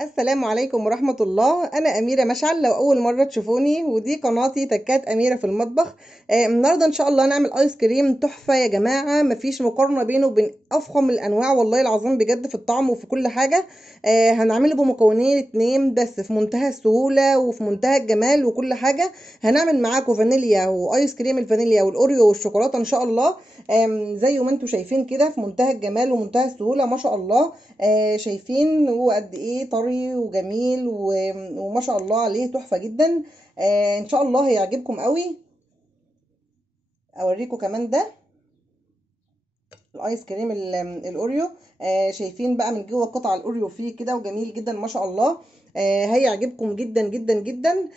السلام عليكم ورحمة الله. أنا أميرة مشعل، لو أول مرة تشوفوني، ودي قناتي تكات أميرة في المطبخ. النهاردة إن شاء الله هنعمل آيس كريم تحفة يا جماعة، مفيش مقارنة بينه وبين أفخم الأنواع والله العظيم بجد في الطعم وفي كل حاجة. هنعمله بمكونين اتنين بس، في منتهى السهولة وفي منتهى الجمال وكل حاجة. هنعمل معاكم فانيليا وآيس كريم الفانيليا والأوريو والشوكولاتة إن شاء الله. زي ما انتم شايفين كده، في منتهى الجمال ومنتهى السهولة ما شاء الله. شايفين هو قد ايه طري وجميل وما شاء الله عليه تحفة جدا. ان شاء الله هيعجبكم قوي. اوريكم كمان ده الايس كريم الاوريو. شايفين بقى من جوه قطع الاوريو فيه كده وجميل جدا ما شاء الله. هيعجبكم جدا جدا جدا.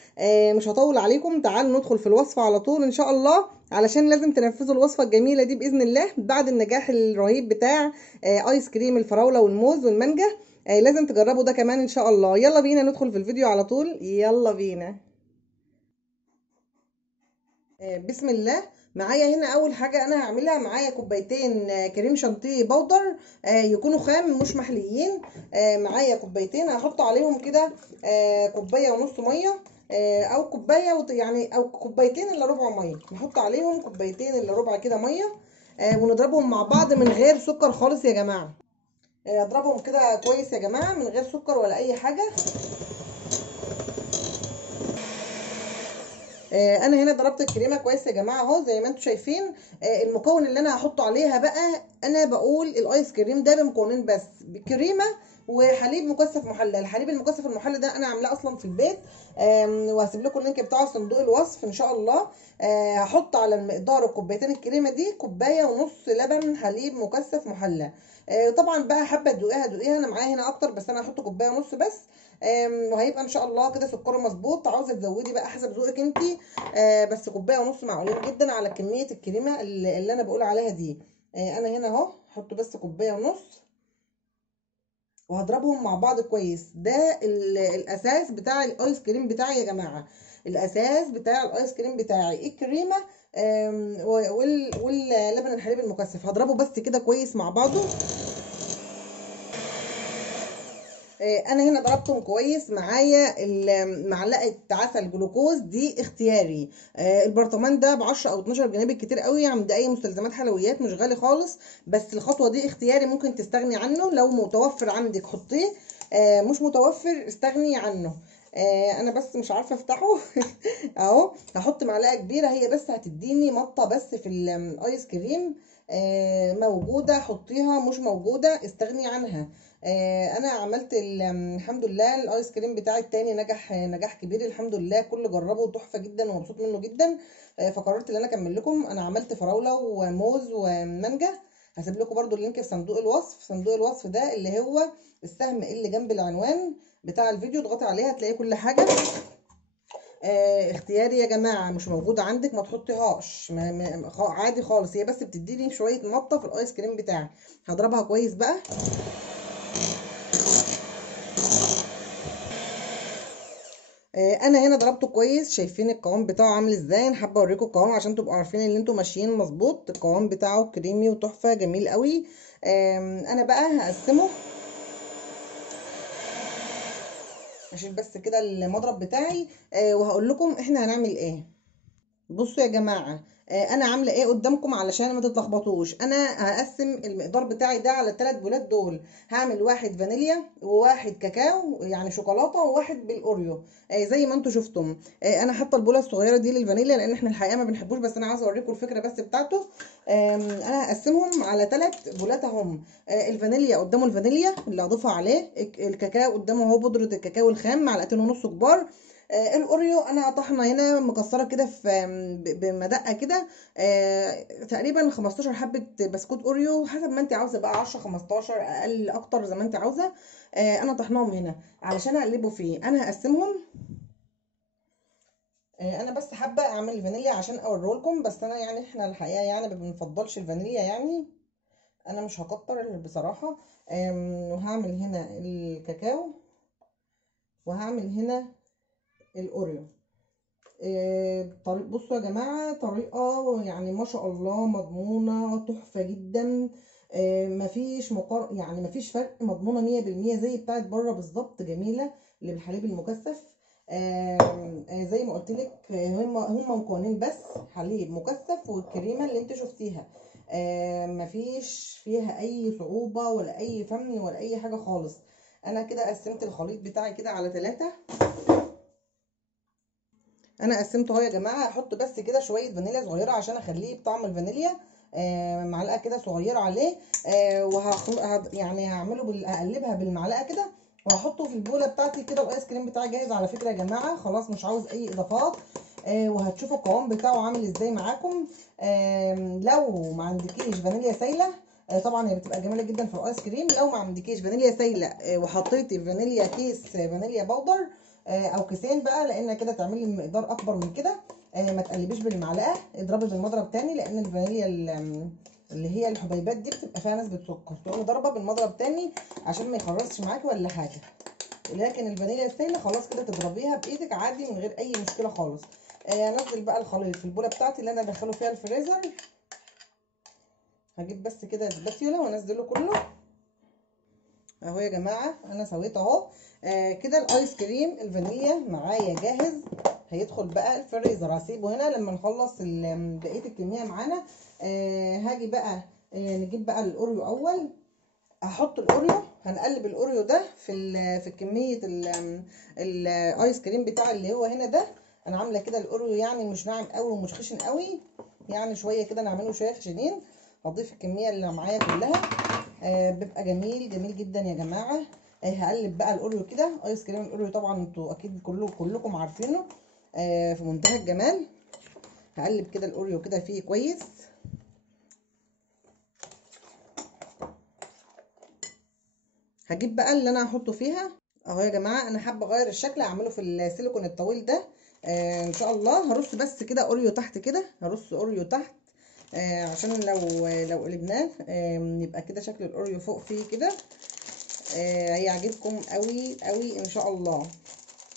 مش هطول عليكم، تعالوا ندخل في الوصفة على طول ان شاء الله، علشان لازم تنفذوا الوصفة الجميلة دي بإذن الله بعد النجاح الرهيب بتاع ايس كريم الفراولة والموز والمانجا. لازم تجربوا ده كمان ان شاء الله. يلا بينا ندخل في الفيديو على طول، يلا بينا. بسم الله. معايا هنا اول حاجه انا هعملها، معايا كوبايتين كريم شانتيه بودر، يكونوا خام مش محليين. معايا كوبايتين هحط عليهم كده كوبايه ونص ميه، او كوبايه يعني او كوبايتين الا ربع ميه. نحط عليهم كوبايتين الا ربع كده ميه، ونضربهم مع بعض من غير سكر خالص يا جماعه. اضربهم كده كويس يا جماعه من غير سكر ولا اي حاجه. انا هنا ضربت الكريمه كويس يا جماعه اهو زي ما انتم شايفين. المكون اللي انا هحطه عليها بقى، انا بقول الايس كريم ده بمكونين بس، كريمه وحليب مكثف محلى. الحليب المكثف المحلى ده انا عاملاه اصلا في البيت، وهسيب لكم اللينك بتاعه في صندوق الوصف ان شاء الله. هحط على المقدار الكوبايتين الكريمه دي كوبايه ونص لبن حليب مكثف محلى. طبعا بقى حابه تدوقيها دوقيها، انا معايا هنا اكتر بس انا هحط كوبايه ونص بس. وهيبقى ان شاء الله كده سكره مظبوط. عاوزه تزودي بقى حسب ذوقك انتي، بس كوبايه ونص معقولين جدا على كميه الكريمه اللي انا بقول عليها دي. انا هنا اهو هحط بس كوبايه ونص، وهضربهم مع بعض كويس. ده الاساس بتاع الايس كريم بتاعي يا جماعه. الاساس بتاع الايس كريم بتاعي الكريمه واللبن الحليب المكثف. هضربه بس كده كويس مع بعضه. انا هنا ضربتهم كويس. معايا معلقه عسل جلوكوز دي اختياري. البرطمان ده ب10 او 12 جنيه بالكتير قوي عند اي مستلزمات حلويات، مش غالي خالص. بس الخطوه دي اختياري، ممكن تستغني عنه لو متوفر عندك حطيه، مش متوفر استغني عنه. انا بس مش عارفه افتحه اهو. هحط معلقه كبيره، هي بس هتديني مطه بس في الايس كريم. موجوده حطيها، مش موجوده استغني عنها. انا عملت الحمد لله الايس كريم بتاعي التاني نجح نجاح كبير الحمد لله، كل جربه تحفه جدا ومبسوط منه جدا. فقررت ان انا اكمل لكم. انا عملت فراوله وموز ومانجا. هسيب لكم برده اللينك في صندوق الوصف. صندوق الوصف ده اللي هو السهم اللي جنب العنوان بتاع الفيديو، اضغطي عليها هتلاقي كل حاجه. اختياري يا جماعه، مش موجوده عندك ما تحطيهاش، عادي خالص. هي بس بتديني شويه مطه في الايس كريم بتاعي. هضربها كويس بقى. انا هنا ضربته كويس. شايفين القوام بتاعه عامل ازاي؟ انا حابه اوريكم القوام عشان تبقوا عارفين ان انتوا ماشيين مظبوط. القوام بتاعه كريمي وتحفه جميل قوي. انا بقى هقسمه. هشيل بس كده المضرب بتاعي وهقول لكم احنا هنعمل ايه. بصوا يا جماعه، انا عامله ايه قدامكم علشان ما تتلخبطوش. انا هقسم المقدار بتاعي ده على الثلاث بولات دول. هعمل واحد فانيليا وواحد كاكاو يعني شوكولاته وواحد بالاوريو. زي ما انتم شفتم. انا حاطه البوله الصغيره دي للفانيليا لان احنا الحقيقه ما بنحبوش، بس انا عايزه اوريكم الفكره بس بتاعته. انا هقسمهم على ثلاث بولات اهم. الفانيليا قدامه الفانيليا اللي هضيفها عليه، الكاكاو قدامه اهو بودره الكاكاو الخام معلقتين ونص كبار. الاوريو انا طحنه هنا مكسره كده في بمدقه كده. تقريبا 15 حبه بسكوت اوريو، حسب ما انت عاوزه بقى، 10 15 اقل اكتر زي ما انت عاوزه. انا طحناهم هنا علشان اقلبه فيه. انا هقسمهم. انا بس حابه اعمل فانيليا عشان اوريه لكم، بس انا يعني احنا الحقيقه يعني ما بنفضلش الفانيليا يعني. انا مش هكتر بصراحه. وهعمل هنا الكاكاو وهعمل هنا الاوريو. بصوا يا جماعة، طريقة يعني ما شاء الله مضمونة تحفة جدا. مفيش يعني مفيش فرق، مضمونه 100% زي بتاعت بره بالظبط، جميله اللي بالحليب المكثف. زي ما قلت لك، هم مكونين بس حليب مكثف والكريمه اللي انت شفتيها. مفيش فيها اي صعوبه ولا اي فمن ولا اي حاجه خالص. انا كده قسمت الخليط بتاعي كده على 3. انا قسمته اهو يا جماعه. هحط بس كده شويه فانيليا صغيره عشان اخليه بطعم الفانيليا، معلقه كده صغيره عليه. يعني هعمله هقلبها بالمعلقه كده، وهحطه في البوله بتاعتي كده. الايس كريم بتاعي جاهز على فكره يا جماعه، خلاص مش عاوز اي اضافات. وهتشوفوا القوام بتاعه عامل ازاي معاكم. لو ما عندكيش فانيليا سايله، طبعا هي بتبقى جميله جدا في الايس كريم. لو ما عندكيش فانيليا سايله وحطيتي فانيليا كيس فانيليا باودر او كيسين بقى، لان كده تعملي مقدار اكبر من كده. ما تقلبيش بالمعلقه، اضربي بالمضرب تاني، لان الفانيليا اللي هي الحبيبات دي بتبقى فيها نسبه سكر، تقومي ضربه بالمضرب تاني عشان ما يخرجش معاكي ولا حاجه. لكن الفانيليا السايله خلاص كده تضربيها بايدك عادي من غير اي مشكله خالص. انزل بقى الخليط في البوله بتاعتي اللي انا ادخله فيها الفريزر. هجيب بس كده سباتيولا وانزله كله اهو يا جماعه. انا سويت اهو. كده الايس كريم الفانيليا معايا جاهز. هيدخل بقى الفريزر، هسيبه هنا لما نخلص بقيه الكميه معانا. هاجي بقى نجيب بقى الاوريو اول. هحط الاوريو، هنقلب الاوريو ده في كميه الايس كريم بتاع اللي هو هنا ده. انا عامله كده الاوريو يعني مش ناعم قوي ومش خشن قوي، يعني شويه كده نعمله شويه خشنين. هضيف الكميه اللي معايا كلها. بيبقى جميل جميل جدا يا جماعه. هقلب بقى الاوريو كده. ايس كريم الاوريو طبعا انتوا اكيد كلكم عارفينه، في منتهى الجمال. هقلب كده الاوريو كده فيه كويس. هجيب بقى اللي انا هحطه فيها اهو يا جماعه. انا حابه اغير الشكل، اعمله في السيليكون الطويل ده. ان شاء الله هرص بس كده اوريو تحت كده، هرص اوريو تحت. عشان لو قلبناه يبقى كده شكل الاوريو فوق فيه كده. هيعجبكم قوي قوي ان شاء الله.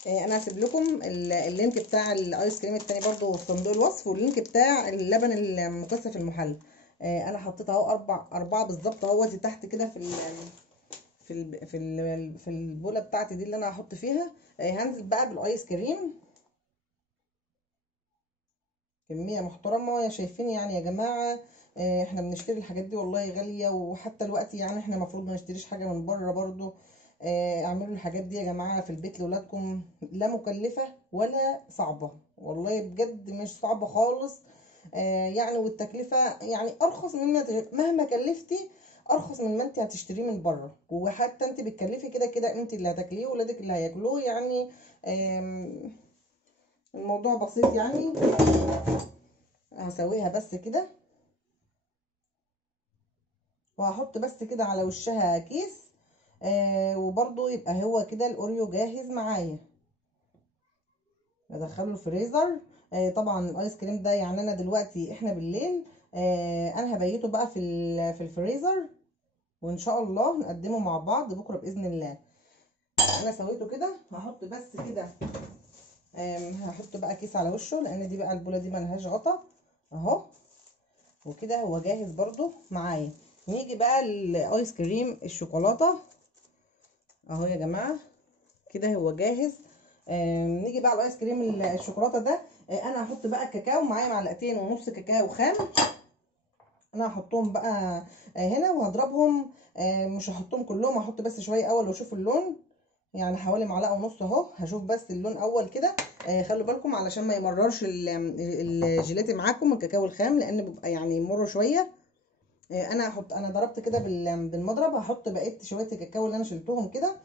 انا هسيب لكم اللينك بتاع الايس كريم التاني برضو في صندوق الوصف، واللينك بتاع اللبن المكثف المحلى. انا حطيت اهو اربعه بالظبط اهوت تحت كده في البوله بتاعتي دي اللي انا هحط فيها. هنزل بقى بالايس كريم كميه محترمه. يا شايفين يعني يا جماعه، احنا بنشتري الحاجات دي والله غاليه، وحتى الوقت يعني احنا المفروض ما نشتريش حاجه من بره برضو. اعملوا الحاجات دي يا جماعه في البيت لاولادكم، لا مكلفه ولا صعبه، والله بجد مش صعبه خالص. يعني والتكلفه يعني ارخص مهما كلفتي، ارخص من ما انت هتشتريه من بره. وحتى انت بتكلفي كده كده انت اللي هتاكليه وولادك اللي هياكلوه يعني. الموضوع بسيط يعني. هسويها بس كده، وهحط بس كده على وشها كيس. وبرضو يبقى هو كده الاوريو جاهز معايا. ادخله الفريزر. طبعا الايس كريم ده يعني انا دلوقتي احنا بالليل، انا هبيته بقى في الفريزر، وان شاء الله نقدمه مع بعض بكره باذن الله. انا سويته كده. هحط بس كده، هحط بقى كيس على وشه، لان دي بقى البوله دي ملهاش غطا اهو. وكده هو جاهز برضو معايا. نيجي بقى الايس كريم الشوكولاته اهو يا جماعه. كده هو جاهز. نيجي بقى الايس كريم الشوكولاته ده. انا هحط بقى الكاكاو معايا، معلقتين ونص كاكاو خام. انا هحطهم بقى هنا وهضربهم. مش هحطهم كلهم، هحط بس شويه اول واشوف اللون، يعني حوالي معلقه ونص اهو. هشوف بس اللون اول كده. خلوا بالكم علشان ما يمررش الجيلاتي معاكم الكاكاو الخام، لان بيبقى يعني مر شويه. انا ضربت كده بالمضرب. هحط بقيه شويه الكاكاو اللي انا شلتهم كده.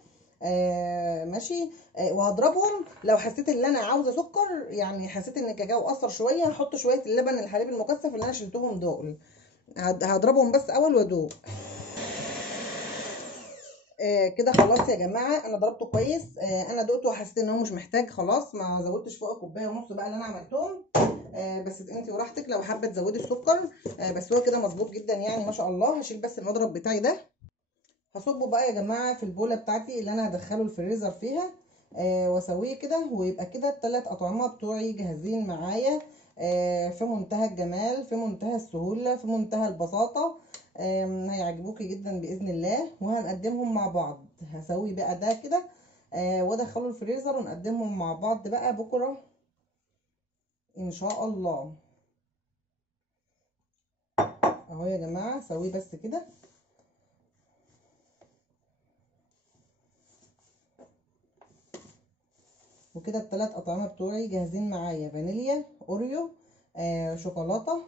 ماشي. وهضربهم. لو حسيت ان انا عاوزه سكر، يعني حسيت ان الكاكاو اثر شويه، هحط شويه اللبن الحليب المكثف اللي انا شلتهم دول. هضربهم بس اول وادوق. كده خلاص يا جماعه، انا ضربته كويس. انا دقته وحسيت ان هو مش محتاج، خلاص ما زودتش فوق كوبايه ونص بقى اللي انا عملتهم. بس انت وراحتك لو حابه تزودي السكر. بس هو كده مظبوط جدا يعني ما شاء الله. هشيل بس المضرب بتاعي ده. هصبه بقى يا جماعه في البوله بتاعتي اللي انا هدخله الفريزر فيها. واسويه كده، ويبقى كده الثلاث اطعمه بتوعي جاهزين معايا. في منتهى الجمال، في منتهى السهوله، في منتهى البساطه. هيعجبوكي جدا باذن الله. وهنقدمهم مع بعض، هسوي بقى ده كده وادخله الفريزر ونقدمهم مع بعض بقى بكره ان شاء الله. اهو يا جماعه سويه بس كده. وكده الثلاث اطعمه بتوعي جاهزين معايا، فانيليا، اوريو، شوكولاته.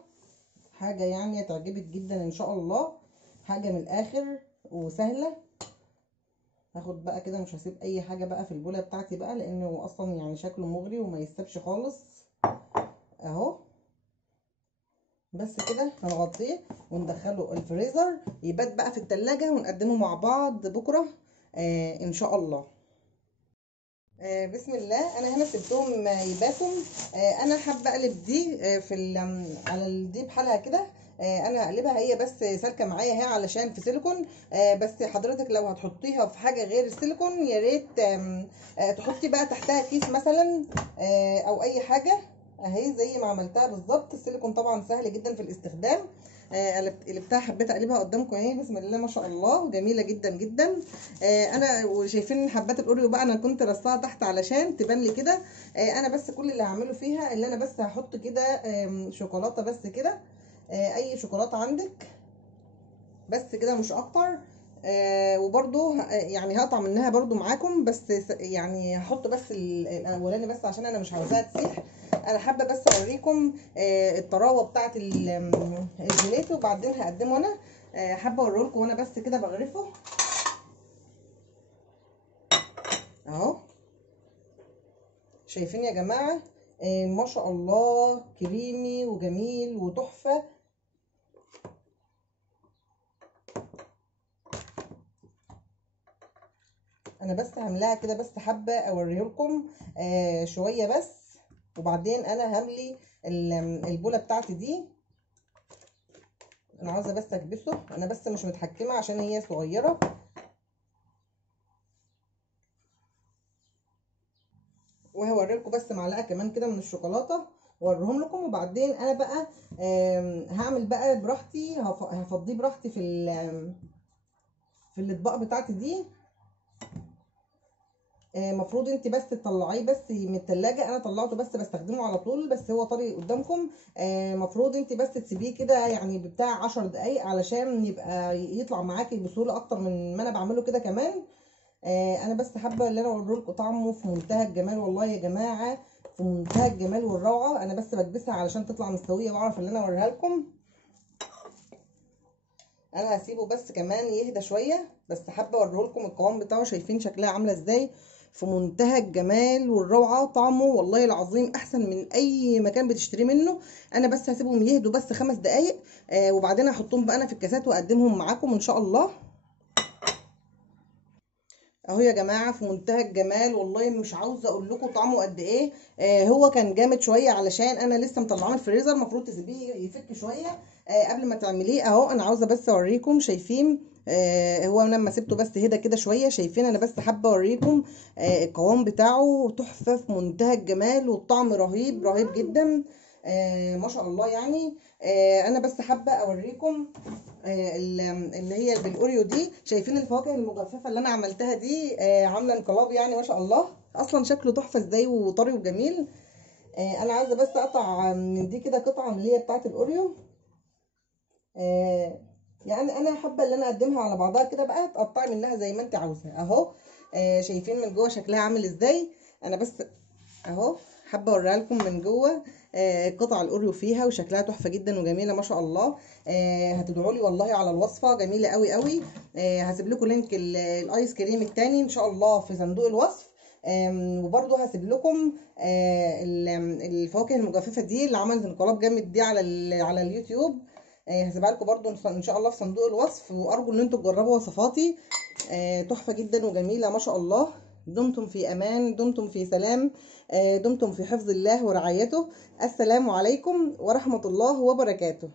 حاجه يعني هتعجبك جدا ان شاء الله، حاجه من الاخر وسهله. هاخد بقى كده، مش هسيب اي حاجه بقى في البوله بتاعتي بقى، لانه اصلا يعني شكله مغري وما يستبش خالص. اهو بس كده هنغطيه وندخله الفريزر يبات بقى في التلاجة، ونقدمه مع بعض بكره ان شاء الله. بسم الله. انا هنا سبتهم يباتوا. انا حابه اقلب دي على دي بحالها كده. انا هقلبها هي بس سالكه معايا اهي علشان في سيليكون. بس حضرتك لو هتحطيها في حاجه غير السيليكون يا ريت تحطي بقى تحتها كيس مثلا او اي حاجه اهي زي ما عملتها بالظبط. السيليكون طبعا سهل جدا في الاستخدام. قلبتها، حبيت اقلبها قدامكم اهي. بسم الله ما شاء الله، جميله جدا جدا. انا وشايفين حبات الاوريو بقى، انا كنت رصاها تحت علشان تبان لي كده. انا بس كل اللي هعمله فيها اللي انا بس هحط كده شوكولاته بس كده، اي شوكولاته عندك بس كده مش اكتر. وبرده يعني هقطع منها برده معاكم، بس يعني هحط بس الاولاني بس عشان انا مش عاوزاها تسيح. انا حابه بس اوريكم الطراوه بتاعه الجيلاتي، وبعدين هقدمه انا. حابه اوريلكم وانا بس كده بغرفه اهو. شايفين يا جماعه ما شاء الله، كريمي وجميل وتحفه. انا بس عاملاها كده بس حابه اوريهولكم شويه بس، وبعدين انا هملي البوله بتاعتي دي. انا عاوزه بس اكبسه، انا بس مش متحكمه عشان هي صغيره. وهوريلكم بس معلقه كمان كده من الشوكولاته واوريهم لكم. وبعدين انا بقى هعمل بقى براحتي، هفضيه براحتي في الاطباق بتاعتي دي. مفروض انت بس تطلعيه بس من التلاجة. انا طلعته بس بستخدمه على طول، بس هو طري قدامكم. مفروض انت بس تسيبيه كده يعني بتاع 10 دقايق علشان يبقى يطلع معاكي بسهولة اكتر من ما انا بعمله كده كمان. انا بس حابة ان انا اوريلكم طعمه في منتهى الجمال والله يا جماعة، في منتهى الجمال والروعة. انا بس بكبسها علشان تطلع مستوية واعرف ان انا اوريها لكم. انا هسيبه بس كمان يهدى شويه، بس حابه اوريهولكم القوام بتاعه. شايفين شكلها عامله ازاي؟ في منتهى الجمال والروعه. طعمه والله العظيم احسن من اي مكان بتشتريه منه. انا بس هسيبهم يهدوا بس 5 دقايق وبعدين هحطهم بقى انا في الكاسات واقدمهم معاكم ان شاء الله. اهو يا جماعه في منتهى الجمال والله، مش عاوزه اقول لكم طعمه قد ايه. هو كان جامد شويه علشان انا لسه مطلعاه من الفريزر، المفروض تسيبيه يفك شويه قبل ما تعمليه. اهو انا عاوزه بس اوريكم. شايفين هو انا لما سبته بس هدى كده شويه. شايفين انا بس حابه اوريكم القوام بتاعه تحفه في منتهى الجمال، والطعم رهيب رهيب جدا. ما شاء الله يعني. انا بس حابه اوريكم اللي هي بالاوريو دي. شايفين الفواكه المجففه اللي انا عملتها دي عامله انقلاب يعني ما شاء الله. اصلا شكله تحفه ازاي وطري وجميل. انا عايزه بس اقطع من دي كده قطعه من اللي هي بتاعه الاوريو. يعني انا حابه ان انا اقدمها على بعضها كده بقى، تقطعي منها زي ما انت عاوزه اهو. شايفين من جوه شكلها عامل ازاي؟ انا بس اهو حابه اوريها لكم من جوه. قطع الاوريو فيها وشكلها تحفه جدا وجميله ما شاء الله. هتدعوا لي والله على الوصفه، جميله قوي قوي. هسيب لكم لينك الايس كريم التاني ان شاء الله في صندوق الوصف. وبرده هسيب لكم الفواكه المجففه دي اللي عملت انقلاب جامد دي على اليوتيوب. هسيبها لكم برده ان شاء الله في صندوق الوصف. وارجو ان انتم تجربوا وصفاتي تحفه جدا وجميله ما شاء الله. دمتم في امان، دمتم في سلام، دمتم في حفظ الله ورعايته. السلام عليكم ورحمه الله وبركاته.